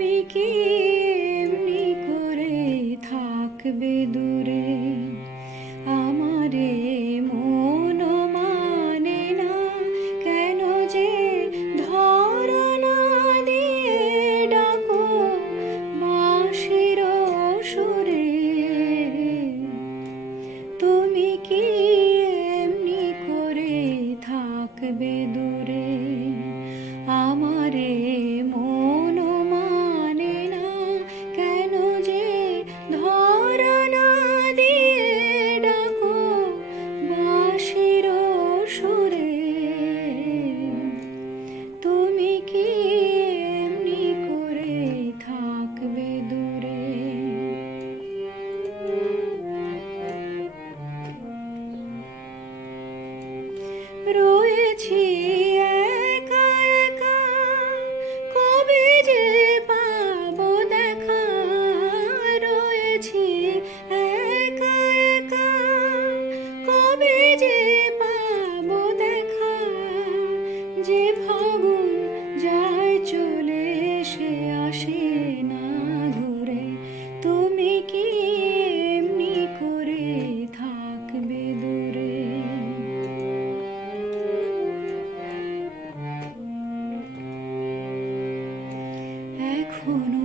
তুমি কি এমনি করে থাকবে দূরে? আমারে মন মানে না কেন যে ধরা না দিয়ে ডাকো বাঁশির সুরে। তুমি কি এমনি করে থাকবে দূরে? আমারে মন মানে না কেন যে ধরা না দিয়ে ডাকো বাঁশির সুরে। তুমি কি এমনি করে থাকবে দূরে? রয়েছি একা একা, কবে যে পাবো দেখা। রয়েছি একা একা, কবে যে পাবো দেখা। যে ফাগুন যায় চলে সে আসে না ঘুরে। তুমি কি এমনি করে থাকবে দূরে? এখনো